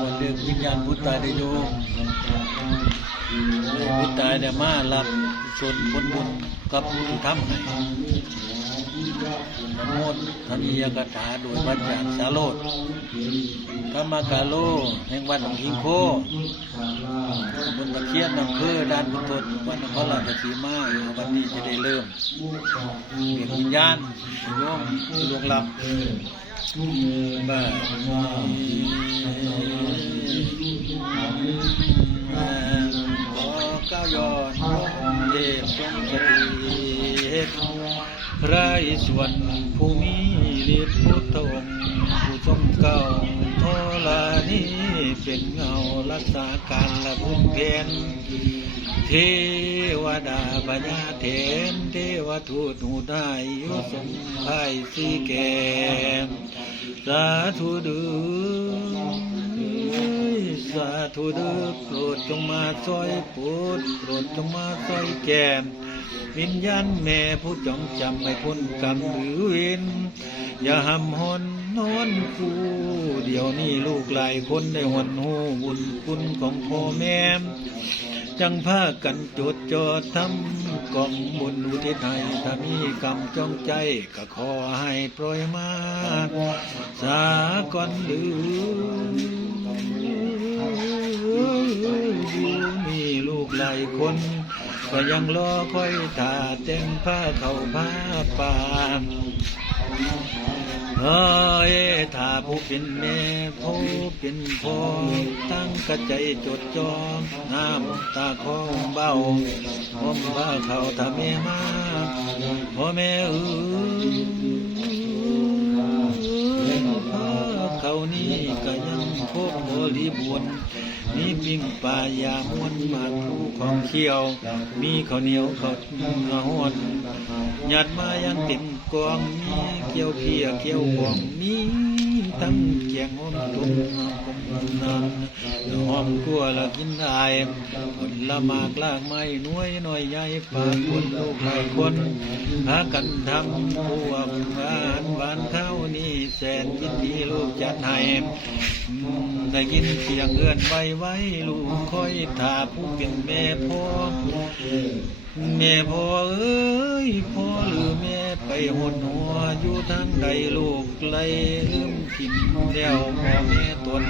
คนเรียกวิญญาณผู้ตายได้โยมให้ผู้ตายเนี่ยมารับส่วนผลบุญกับที่ทำให้นโมธนียกถาโดยพระอาจารย์สาโรดธรรมกาโลแห่งวัดหนองหิงโคบนตะเคียนน้ำเพื่อด้านบุญทนวันนครราชสีมาวันนี้จะได้เริ่มเรียกวิญญาณโยมลวงลับบ้า พระอิศวรผู้มีฤทธิ์พุทธองค์ผู้ทรงเก่าทลานี้เป็นเงารักษาการละพื้นเพนเทวดาพญาเถนเทวทูตหูได้ยุสงไทยสีแกมสาธุเดื อสาธุเด้อโปรดจงมาซอยโปรดโปรดจงมาซอยแก้มวิญญาณแม่ผู้จองจำไม่พ้นกรรมหรือเวรอย่าหำหอนนอนคู่เดี๋ยวนี้ลูกหลายคนได้หวนหูบุญคุณของพ่อแม่ จังพากันจดจอดทำกองบุญอุทิศให้ถ้ามีกรรมจองใจก็ขอให้ปล่อยมา สาก่อนหรืออยู่มีลูกหลายคนก็ยังรอคอยถ่าแต่งผ้าเขาผ้าป่า เฮ้ยถ้าผู้เป็นแม่ผู้เป็นพ่อตั้งกระใจจดจอน้ำตาคองเบาผมว่าเขาทำแม่มาพ่อแม่เออเขานี่ก็ยังพบบริบูรณ์ มีปิ้งปลายามวนมากพลูของเขียว มีข้าวเหนียวข้าวหอนหยัดมายังติ่มกองมีเกี่ยวเพียเกี่ยวหวงมี ทั้งแกงหอมตุ้มหอมน้ำหอมกลัวละกินได้ผลละมากลากไม้น้อยน้อยใหญ่ฝากคนลูกหลายคนหากันทำพวกหวานหวานข้าวนี่แสนยินดีลูกจัดให้ได้ยินเสียงเอื้อนไว้ไว้ลูกคอยทาผู้เป็นแม่พ่อแม่พ่อเอ้ยพ่อหรือแม่ หดหัวอยู่ทางใดลูกไล่ลืมทิมแล้วพ่อแม่ตน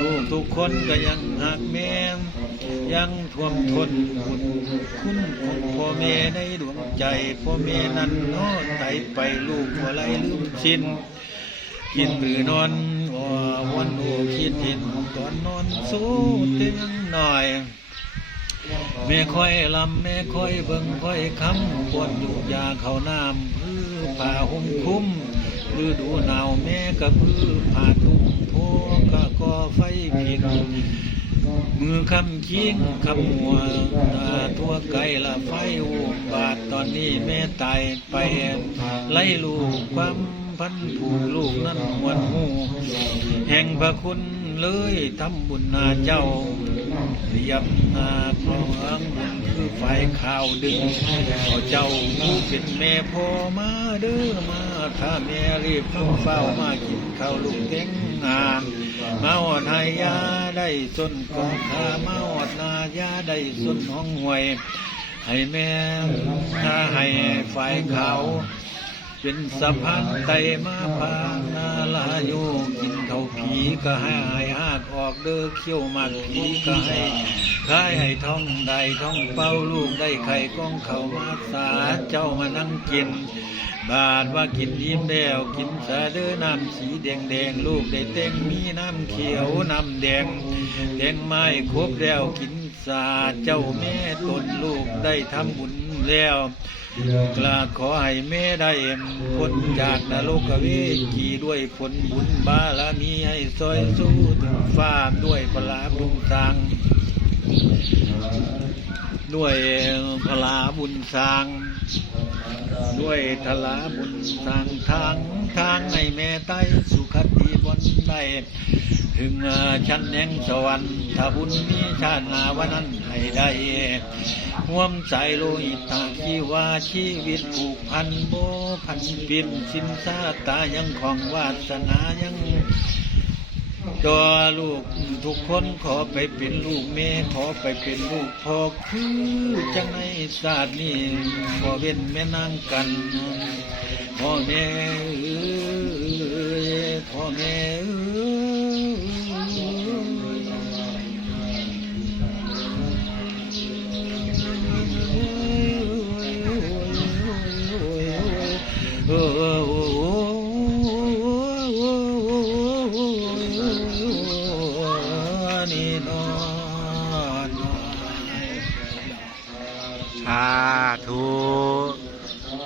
ลูกทุกคนก็ยังหักแม่ยังท่วมทนบุญคุณของพ่อแม่ในดวงใจพ่อแม่นั้นนอไตไปลูกบ่ไล่ลืมชินกินหรือนอนวันโอคิดเห็นตอนนอนสู้เตียงหน่อย แม่ค่อยลำแม่ค่อยเบิ่งค่อยคำปวดอยู่ยาเขาน้ำพื้อผ้าห่มคุ้มฤดูหนาวแม่ก็พื้อผ้าตุ้มโพก็ก่อไฟผิดมือคำคิงคำหัวตาทั่วไกลละไฟอุบาทตอนนี้แม่ตายไป ไล่ลูกความพันผูกลูกนั้นหวนหูแห่งพระคุณ เลยทำบุญนาเจ้าเรียบนาครองบุญคือไฟข่าวดึงเอาเจ้าผู้เป็นแม่พ่อมาเด้อมา ถ้าแม่รีบเข้าเฝ้ามากินข้าวลูกเต็งงามมาอดให้ยาได้จนกองขามาอดนายาได้จนห้องหวย ให้แม่นาให้ไฟขาว เป็นสะพานไตมาพานาลาโยกินเขาผีก็ให้หายหากออกเด้อเขี้ยวมากผีก็ให้ขายให้ท้องได้ท้องเป้าลูกได้ไข่ก้องเขามาสาเจ้ามานั่งกิน บาดว่ากินยิ้มแล้วกินสาเด้อน้ำสีแดงแดงลูกได้เต้งมีน้ำเขียวน้ำแดงแดงไม้ครบแล้วกินสาเจ้าแม่ตนลูกได้ทำบุญแล้ว กลาขอให้แม่ได้พ้นจากนรกเวจีด้วยผลบุญบารมีให้ซอยสู้ถึงฟ้าด้วยพลาบุญสร้าง ด้วยพลาบุญสร้าง ด้วยทลาบุญสร้างทางทางในแม่ใต้สุขติบนได้ ถึงชั้นแห่งสวรรค์ถ้าบุญมีชาตินาวันนั้นให้ได้ห่วมใจโลหิตาชีวาชีวิตผูกพันโบพันปินสินสาตายังของวาสนายังจอลูกทุกคนขอไปเป็นลูกแม่ขอไปเป็นลูกพ่อคือจังในศาสตร์นี้ขอเว้นแม่นางกันพ่อแม่เอ้ยพ่อแม่